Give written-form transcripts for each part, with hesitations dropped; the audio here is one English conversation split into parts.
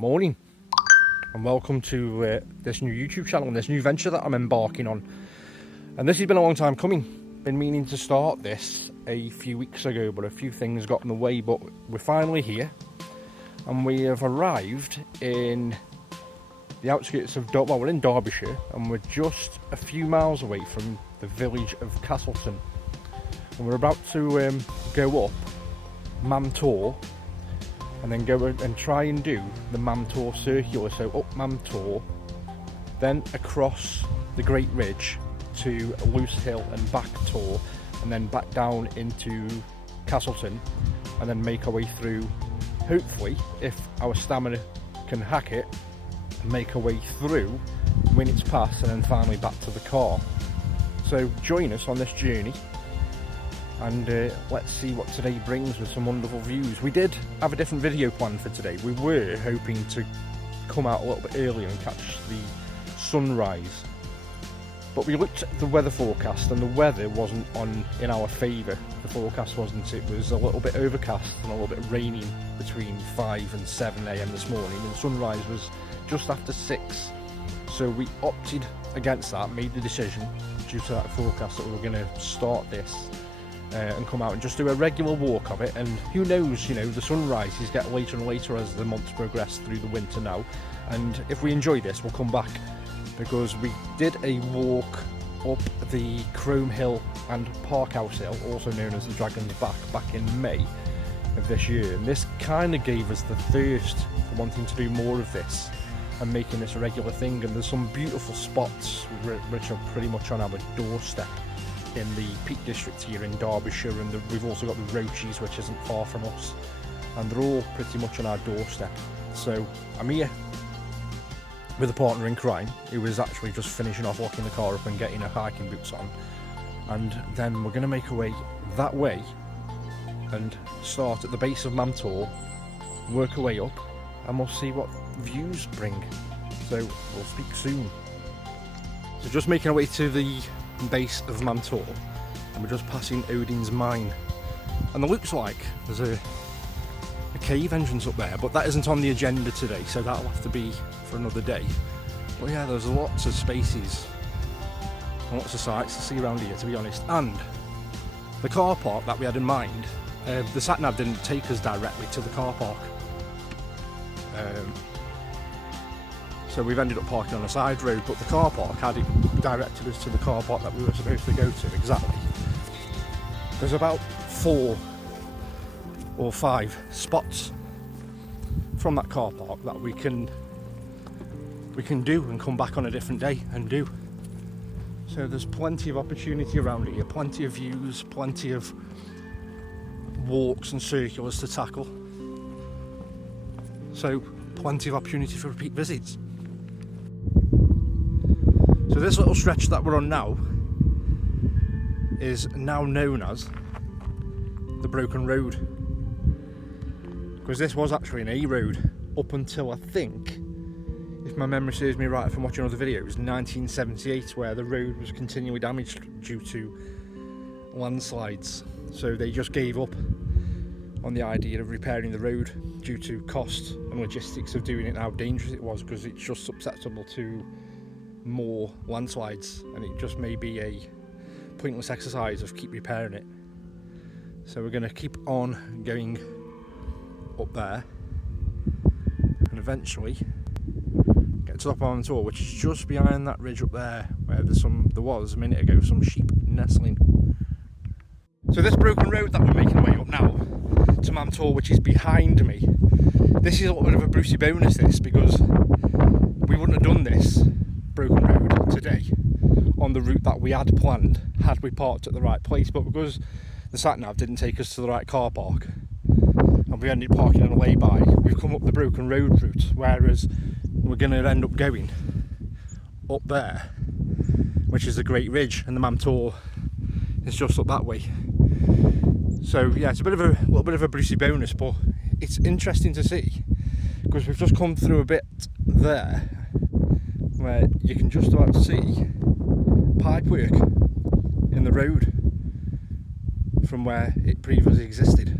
Morning and welcome to this new YouTube channel and this new venture that I'm embarking on. And this has been a long time coming. Been meaning to start this a few weeks ago, but a few things got in the way. But we're finally here, and we have arrived in the outskirts of we're in Derbyshire, and we're just a few miles away from the village of Castleton. And we're about to go up Mam Tor, and then go and try and do the Mam Tor circular. So up Mam Tor, then across the Great Ridge to Loose Hill and back Tor, and then back down into Castleton, and then make our way through, hopefully, if our stamina can hack it, make our way through Winnets Pass, and then finally back to the car. So join us on this journey, and let's see what today brings with some wonderful views. We did have a different video planned for today. We were hoping to come out a little bit earlier and catch the sunrise, but we looked at the weather forecast and the weather wasn't in our favour. The forecast wasn't. It was a little bit overcast and a little bit raining between 5 and 7 a.m. this morning, and sunrise was just after 6. So we opted against that, made the decision due to that forecast that we were going to start this and come out and just do a regular walk of it. And who knows, the sunrises get later and later as the months progress through the winter now, and if we enjoy this we'll come back, because we did a walk up the Crome Hill and Parkhouse Hill, also known as the Dragon's back in May of this year, and this kind of gave us the thirst for wanting to do more of this and making this a regular thing. And there's some beautiful spots which are pretty much on our doorstep in the Peak District here in Derbyshire, and we've also got the Roaches, which isn't far from us, and they're all pretty much on our doorstep. So I'm here with a partner in crime who is actually just finishing off locking the car up and getting her hiking boots on, and then we're going to make our way that way and start at the base of Mam Tor, work our way up, and we'll see what views bring. So we'll speak soon. So just making our way to the base of Mam Tor, and we're just passing Odin's mine, and it looks like there's a cave entrance up there, but that isn't on the agenda today, so that'll have to be for another day. But yeah, there's lots of spaces and lots of sights to see around here, to be honest. And the car park that we had in mind, the sat nav didn't take us directly to the car park, so we've ended up parking on a side road, but the car park had it directed us to the car park that we were supposed to go to exactly. There's about 4 or 5 spots from that car park that we can do and come back on a different day and do. So there's plenty of opportunity around here, plenty of views, plenty of walks and circulars to tackle. So plenty of opportunity for repeat visits. So this little stretch that we're on now is now known as the Broken Road, because this was actually an A road up until, I think, if my memory serves me right from watching other videos, 1978, where the road was continually damaged due to landslides. So they just gave up on the idea of repairing the road due to cost and logistics of doing it and how dangerous it was, because it's just susceptible to more landslides, and it just may be a pointless exercise of keep repairing it. So we're going to keep on going up there and eventually get to the top of Mam Tor, which is just behind that ridge up there where there was a minute ago some sheep nestling. So this broken road that we're making our way up now to Mam Tor, which is behind me, this is a little bit of a Brucey bonus, this, because we wouldn't have done this broken road today on the route that we had planned had we parked at the right place, but because the sat nav didn't take us to the right car park and we ended up parking on a lay-by, we've come up the broken road route, whereas we're going to end up going up there, which is the Great Ridge, and the Mam Tor is just up that way. So yeah, it's a little bit of a Brucey bonus, but it's interesting to see, because we've just come through a bit there where you can just about see pipework in the road from where it previously existed.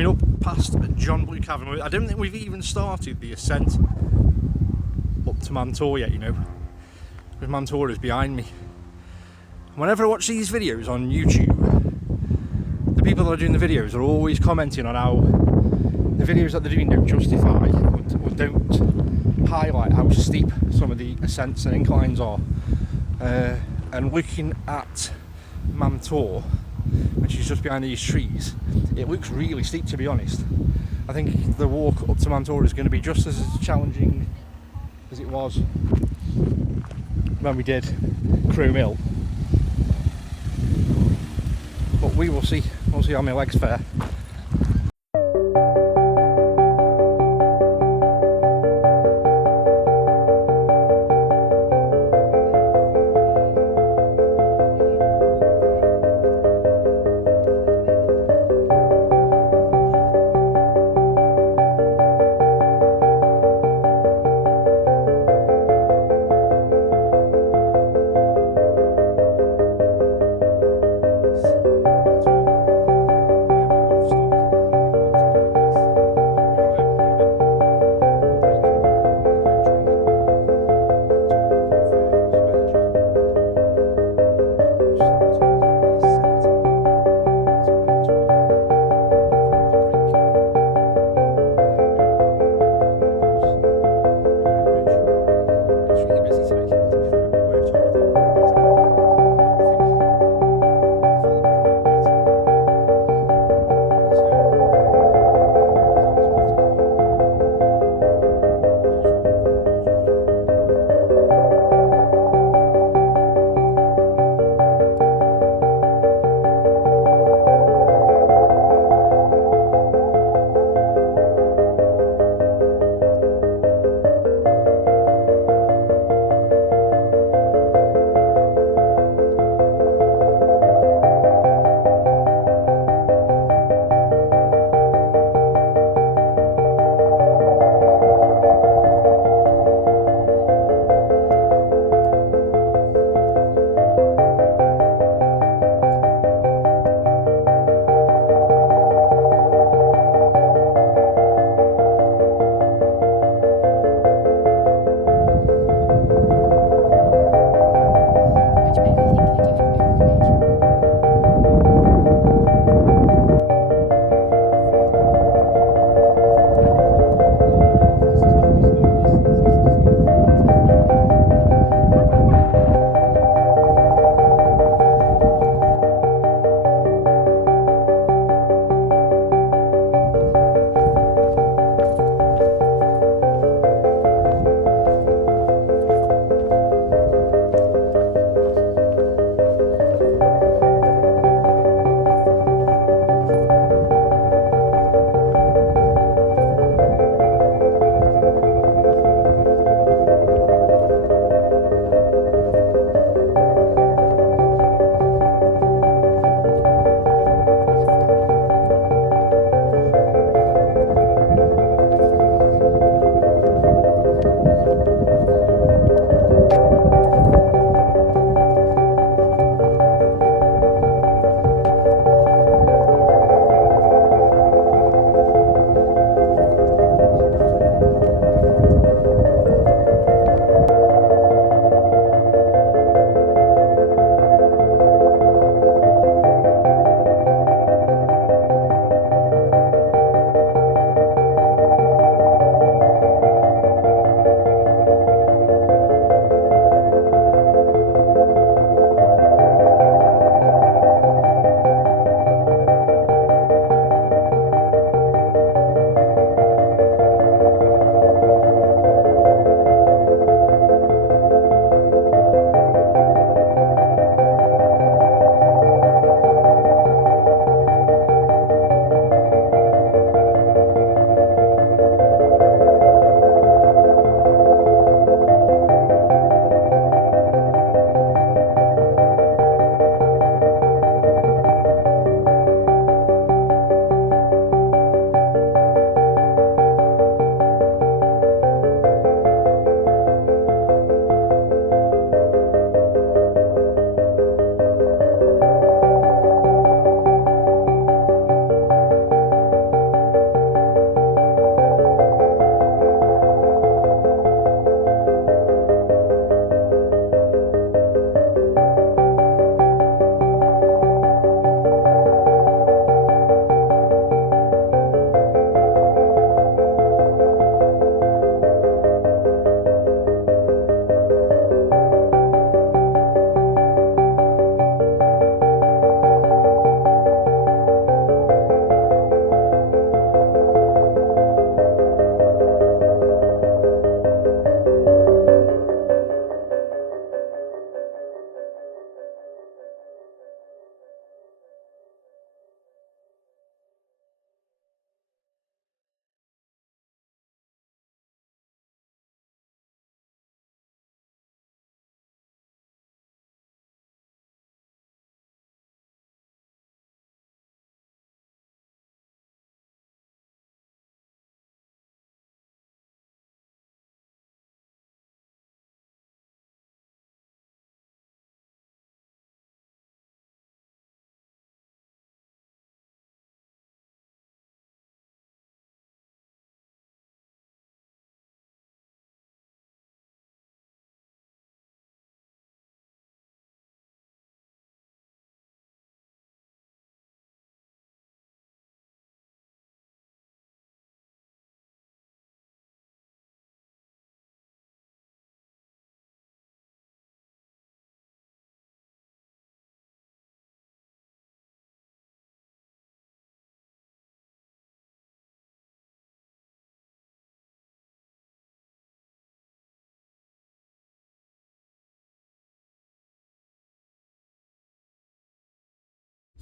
coming up past John Blue Cavern. I don't think we've even started the ascent up to Mam Tor yet, you know, because Mam Tor is behind me. Whenever I watch these videos on YouTube, the people that are doing the videos are always commenting on how the videos that they're doing don't justify or don't highlight how steep some of the ascents and inclines are. And looking at Mam Tor, which is just behind these trees, it looks really steep, to be honest. I think the walk up to Mam Tor is going to be just as challenging as it was when we did Chrome Hill. But we will see. We'll see how my legs fare.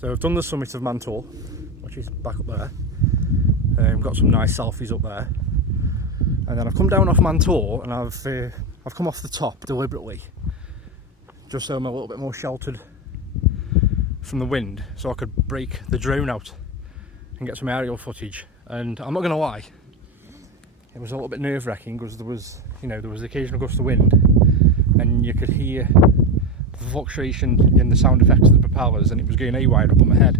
So I've done the summit of Mam Tor, which is back up there. Got some nice selfies up there, and then I've come down off Mam Tor, and I've come off the top deliberately, just so I'm a little bit more sheltered from the wind, so I could break the drone out and get some aerial footage. And I'm not going to lie, it was a little bit nerve-wracking because there was the occasional gust of wind, and you could hear the fluctuation in the sound effects of the propellers, and it was going haywire up on my head,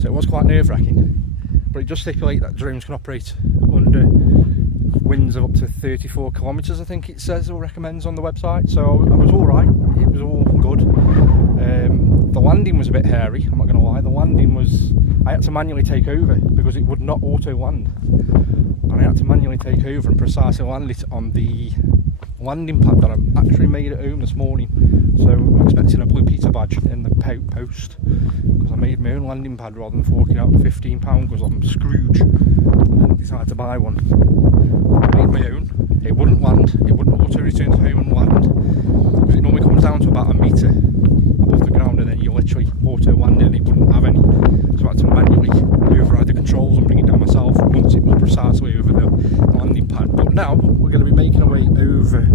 so it was quite nerve-wracking. But it does stipulate that drones can operate under winds of up to 34 kilometres, I think it says or recommends on the website. So I was all right, it was all good. The landing was a bit hairy, I'm not going to lie. The landing was, I had to manually take over because it would not auto land, and I had to manually take over and precisely land it on the landing pad that I actually made at home this morning. So I'm expecting a Blue Peter badge in the post, because I made my own landing pad rather than forking out £15 because I'm Scrooge and then decided to buy one. I made my own. It wouldn't land, it wouldn't auto return to home and land, because it normally comes down to about a metre above the ground, and then you literally auto land it and it wouldn't have any. So I had to manually override the controls and bring it down myself once it was precisely over the landing pad. But now we're going to be making our way over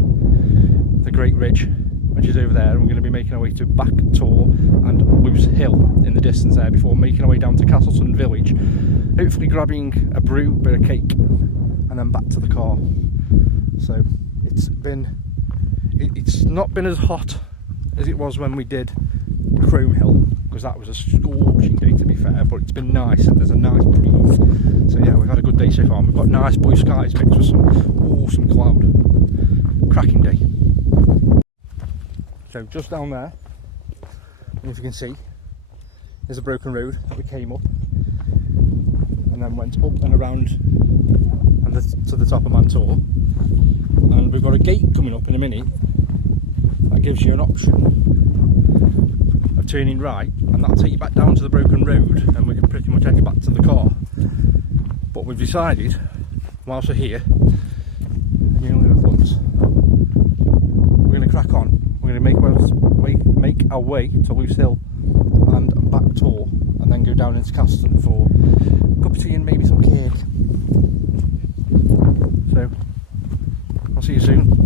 the Great Ridge, which is over there, and we're going to be making our way to Back Tor and Loose Hill in the distance there, before making our way down to Castleton Village, hopefully grabbing a brew, bit of cake, and then back to the car. So it's not been as hot as it was when we did Chrome Hill, because that was a scorching day to be fair, but it's been nice and there's a nice breeze. So yeah, we've had a good day so far. We've got nice blue skies mixed with some awesome cloud. Cracking day. So just down there, if you can see, there's a broken road that we came up and then went up and around and to the top of Mam Tor, and we've got a gate coming up in a minute that gives you an option of turning right, and that'll take you back down to the broken road, and we can pretty much head back to the car. But we've decided, whilst we're here, and you only have once, we're going to crack on. We're going to make our way to Loose Hill and Back Tor, and then go down into Castleton for a cup of tea and maybe some cake. So, I'll see you soon.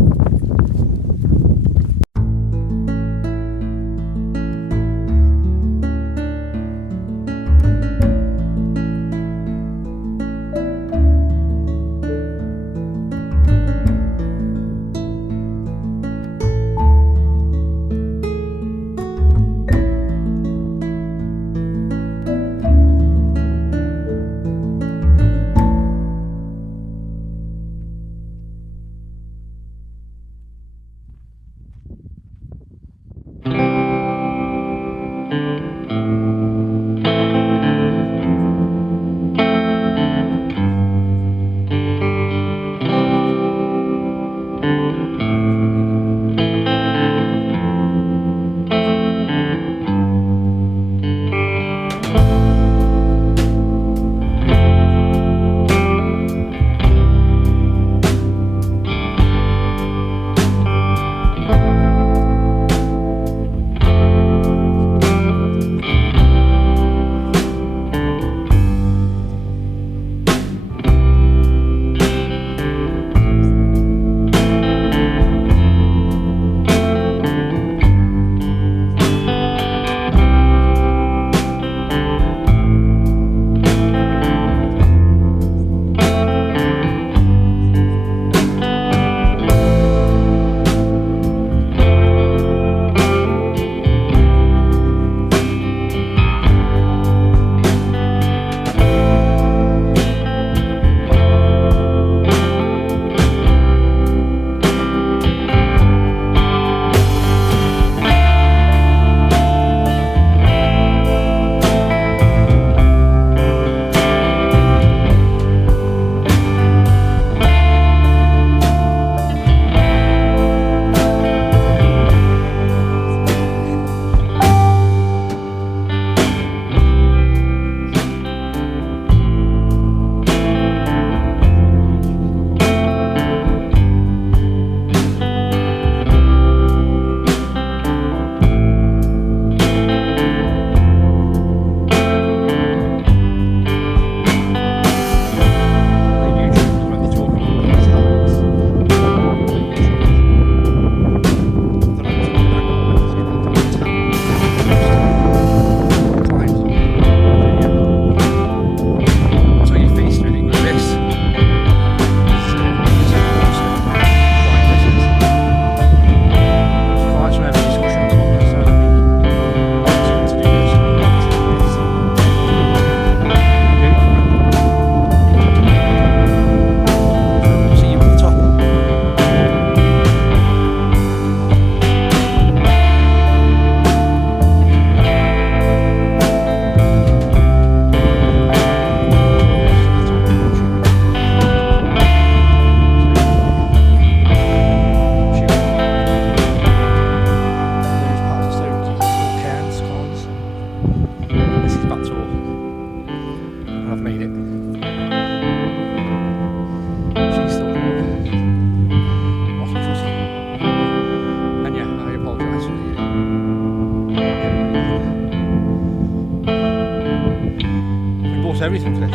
course everything for this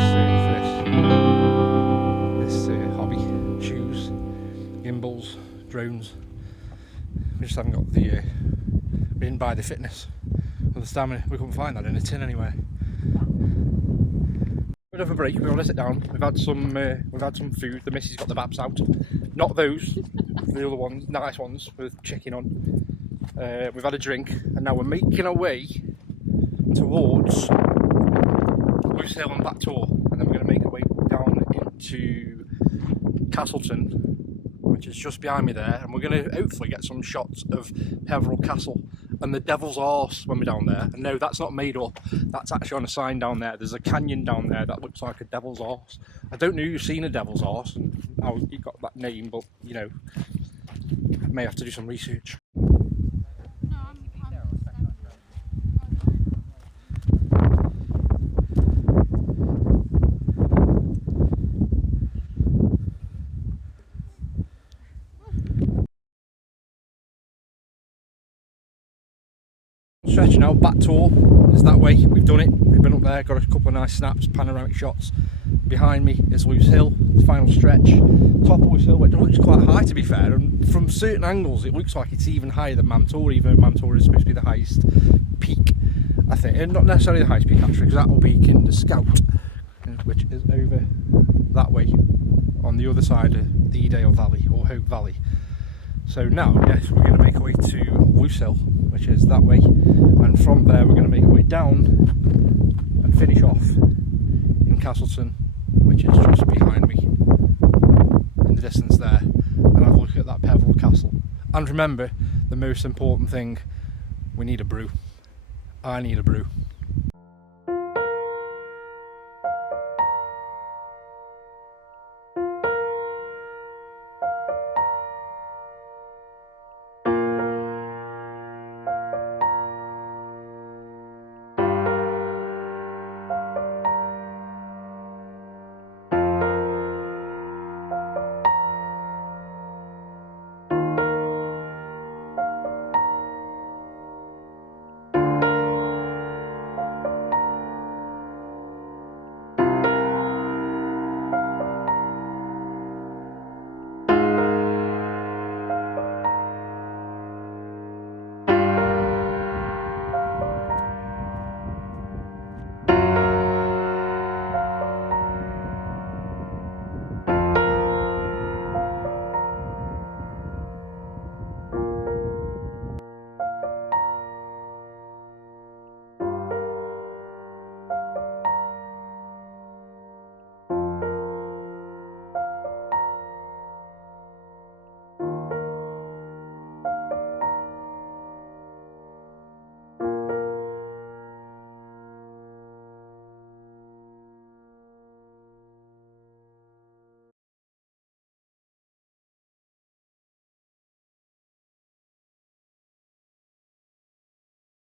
hobby. Shoes, gimbals, drones. We just haven't got the we didn't buy the fitness or the stamina. We couldn't find that in a tin anywhere. Bit of a break. We want to sit down. We've had some food. The missus got the baps out, not those, the other ones, nice ones with chicken on. We've had a drink, and now we're making our way towards Loose Hill and Mam Tor, and then we're going to make our way down into Castleton, which is just behind me there, and we're going to hopefully get some shots of Peveril Castle and the Devil's Arse when we're down there. And no, that's not made up, that's actually on a sign down there. There's a canyon down there that looks like a Devil's Arse. I don't know if you've seen a Devil's Arse and how you got that name, but you know, I may have to do some research. Stretch now. Mam Tor is that way. We've done it. We've been up there, got a couple of nice snaps, panoramic shots. Behind me is Loose Hill, the final stretch. Top of Loose Hill, which looks quite high to be fair, and from certain angles it looks like it's even higher than Mam Tor, even though Mam Tor is supposed to be the highest peak, I think. And not necessarily the highest peak actually, because that will be Kinder Scout, which is over that way on the other side of the Edale Valley or Hope Valley. So now, yes, we're going to make our way to Loose Hill, which is that way, and from there we're going to make our way down and finish off in Castleton, which is just behind me in the distance there, and have a look at that Peveril Castle. And remember, the most important thing, we need a brew. I need a brew.